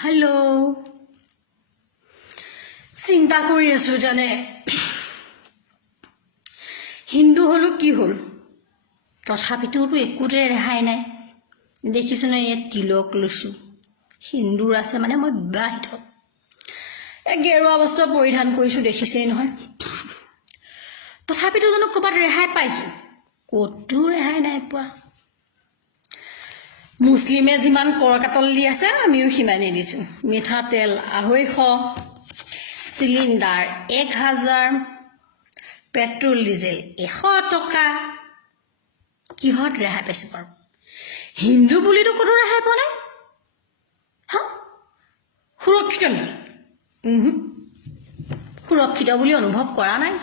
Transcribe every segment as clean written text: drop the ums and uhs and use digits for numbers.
hello चिंता কৰি আছো জানে হিন্দু হলো কি হল তথাপিতো একোতে ৰেহাই নাই দেখিছ না এই তিলক লুচু হিন্দুৰ আছে মানে মই বিবাহিত গেৰুৱা বস্ত্ৰ পৰিধান কৰিছো দেখিছেই নহয় তথাপিতো জানো কবাত ৰেহাই পাইছো কতো ৰেহাই নাই পোৱা মুছলিমে যিমান কৰ কাটল দি আছে আমিও সিমানেই দিছো মিঠা তেল 250 সিলিন্ডাৰ 1000 পেট্ৰোল ডিজেল 100 টকা কিহত ৰেহাই পাইছে বাৰু হিন্দু বুলিতো কোনো ৰেহাই পোৱা নাই হা সুৰক্ষিত নেকি সুৰক্ষিত বুলি অনুভৱ কৰা নাই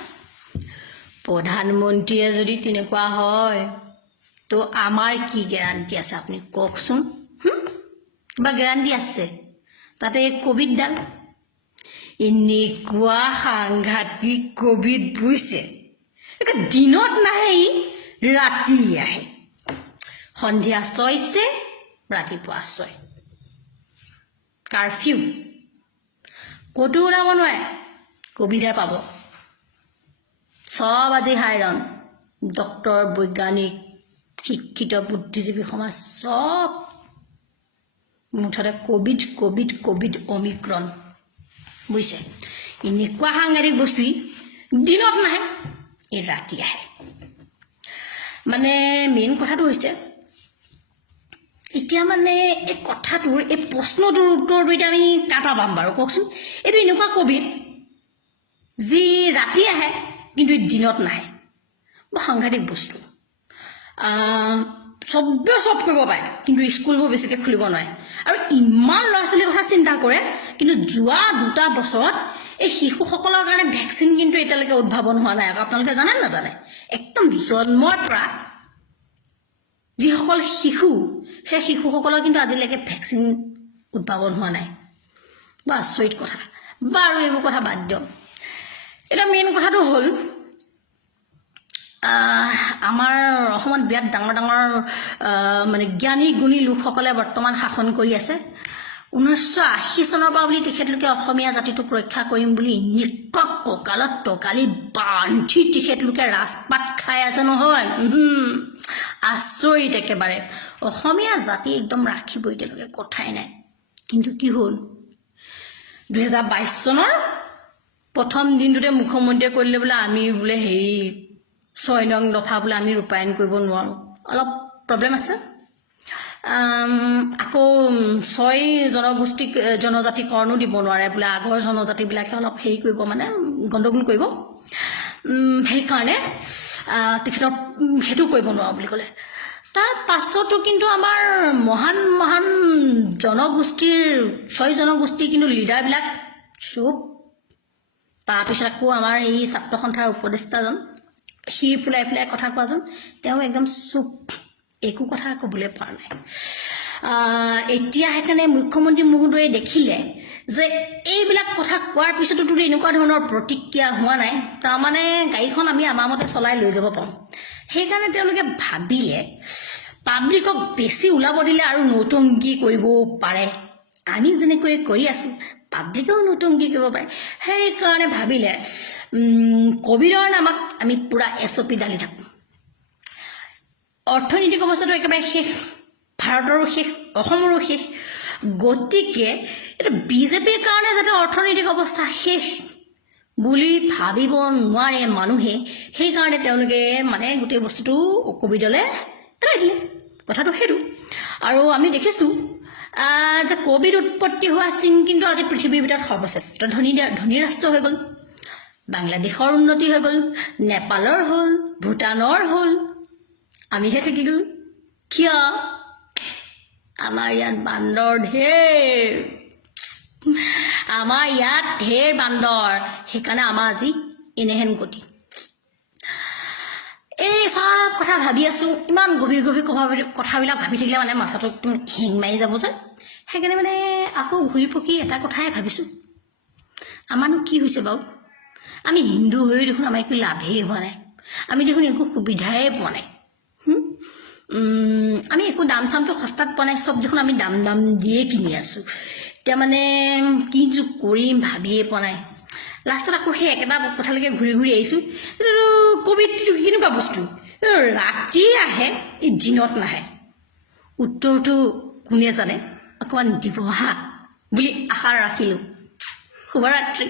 প্ৰধানমন্ত্ৰীয়ে যদি তেনেকুৱা হয় তো আমাৰ কি গ্যাৰান্টি আছে আপুনি কওকচোন কিবা গ্যাৰান্টি আছে তাতে কোভিড ডাল এনেকুৱা সাংঘাতিক কোভিড বুইছে এটা দিনত নাহে ৰাতি আহে সন্ধিয়া 6 ৰাতিপুৱা 6 কাৰফিউ কতো ওলাব নোৱাৰে কোভিডে পাব সব আজি হাইৰণ ডক্টৰ বৈজ্ঞানিক শিক্ষিত বুদ্ধিজীৱী সমাজ সব মুঠতে কোভিড কোভিড কোভিড ওমিক্ৰন বুইছে এনেকুৱা সাংঘাতিক বস্তু দিনত নাহে এই ৰাতি আহে মানে মেইন কথাটো হৈছে এতিয়া মানে এই কথাটোৰ এই প্ৰশ্নটোৰ উত্তৰ দিতে আমি কাটা পাম বাৰু কওকচোন এইটো এনেকুৱা কোভিড যি ৰাতি আহে কিন্তু দিনত নাহে বৰ সাংঘাতিক বস্তু সবে সব কৰিব পাৰে কিন্তু স্কুলবোৰ বেছিকৈ খুলিব নোৱাৰে আৰু ইমান ল'ৰা ছোৱালীৰ কথা চিন্তা কৰে কিন্তু যোৱা 2 বছৰত এই শিশুসকলৰ কাৰণে ভ্যাকচিন কিন্তু এতিয়ালৈকে উদ্ভাৱন হোৱা নাই আপোনালোকে জানে না জানে একদম জন্মৰ পৰা যিসকল শিশু সেই শিশুসকলৰ কিন্তু আজিলৈকে ভ্যাকচিন উদ্ভাৱন হোৱা নাই বা আচৰিত কথা বাৰু এইবোৰ কথা বাদ দিয়ক এটা মেইন কথাটো হ'ল আমাৰ অসমত বিৰাট ডাঙৰ ডাঙৰ মানে জ্ঞানী গুণী লোকসকলে বৰ্তমান শাসন কৰি আছে 1980 চনৰ পৰা বুলি তেখেতলোকে অসমীয়া জাতিটোক ৰক্ষা কৰিম বুলি নিকক ককালত টকালি বান্ধি তেখেতলোকে ৰাজপাত খাই আছে নহয় আচৰিত একেবাৰে অসমীয়া জাতি একদম ৰাখিবই তেওঁলোকে কথাই নাই কিন্তু কি হ'ল 2022 চনৰ প্ৰথম দিনটোতে মুখ্যমন্ত্ৰীয়ে কৰিলে বোলে আমি বোলে হেৰি 6 নং দফা বোলে আমি ৰূপায়ণ কৰিব নোৱাৰো অলপ প্ৰবলেম আছে আকৌ 6 জনগোষ্ঠীক জনজাতিকৰণো দিব নোৱাৰে বোলে আগৰ জনজাতিবিলাকে অলপ হেৰি কৰিব মানে গণ্ডগোল কৰিব সেই কাৰণে তেখেতৰ হেতু কৰিব নোৱাৰো বুলি ক'লে তাৰ পাছতো কিন্তু আমাৰ মহান মহান জনগোষ্ঠীৰ 6 জনগোষ্ঠী কিন্তু লিডাৰবিলাক চুপ তাৰপিছত আকৌ আমাৰ এই ছাত্ৰ সন্থাৰ উপদেষ্টাজন সি ফুলাই ফুলাই কথা কোৱাজন তেওঁ একদম চুপ একো কথা ক'বলৈ পৰা নাই এতিয়া সেইকাৰণে মুখ্যমন্ত্ৰী মহোদয়ে দেখিলে যে এইবিলাক কথা কোৱাৰ পিছতো তো এনেকুৱা ধৰণৰ প্ৰতিক্ৰিয়া হোৱা নাই তাৰমানে গাড়ীখন আমি আমাৰ মতে চলাই লৈ যাব পাৰোঁ সেইকাৰণে তেওঁলোকে ভাবিলে পাব্লিকক বেছি ওলাব দিলে আৰু নৌটংকি কৰিব পাৰে আমি যেনেকৈ কৰি আছোঁ পাব্লিকেও নৌটংকি কৰিব পাৰে সেইকাৰণে ভাবিলে কোভিডৰ নামত আমি পুৰা SOP ডালি থাকোঁ অৰ্থনৈতিক অৱস্থাটো একেবাৰে শেষ ভাৰতৰো শেষ অসমৰো শেষ গতিকে এটা বিজেপিৰ কাৰণে যাতে অৰ্থনৈতিক অৱস্থা শেষ বুলি ভাবিব নোৱাৰে মানুহে সেইকাৰণে তেওঁলোকে মানে গোটেই বস্তুটো কোভিডলৈ পেলাই দিলে কথাটো সেইটো আৰু আমি দেখিছোঁ যে কোভিড উৎপত্তি হোৱা চীন কিন্তু আজি পৃথিৱীৰ ভিতৰত সৰ্বশ্ৰেষ্ঠ ধনী ৰাষ্ট্ৰ হৈ গ'ল বাংলাদেশৰ উন্নতি হৈ গ'ল নেপালৰ হ'ল ভূটানৰ হ'ল আমিহে থাকিলো কিয় আমাৰ ইয়াত বান্দৰ ঢেৰ আমাৰ ইয়াত ঢেৰ বান্দৰ সেইকাৰণে আমাৰ আজি এনেহেন গতি এই সব কথা ভাবি আছো ইমান গভীৰ গভীৰ কথাবিলাক ভাবি থাকিলে মানে মাথাটো একদম হেং মাৰি যাব যে সেইকাৰণে মানে আকৌ ঘূৰি পকি এটা কথাই ভাবিছোঁ আমাৰনো কি হৈছে বাৰু আমি হিন্দু হৈ দেখোন আমাৰ একো লাভেই হোৱা নাই আমি দেখোন একো সুবিধাই পোৱা নাই আমি একো দাম চামটো সস্তাত পোৱা নাই সব দেখোন আমি দাম দিয়ে কিনি আছোঁ এতিয়া মানে কি যোগ কৰিম ভাবিয়ে পোৱা নাই লাষ্টত আকৌ সেই একেটা কথালৈকে ঘূৰি ঘূৰি আহিছোঁ কবিতাটো কেনেকুৱা বস্তু ৰাতি আহে এই দিনত নাহে উত্তৰটো কোনে জানে অকণমান দিব হা বুলি আশা ৰাখিলোঁ শুভৰাত্ৰি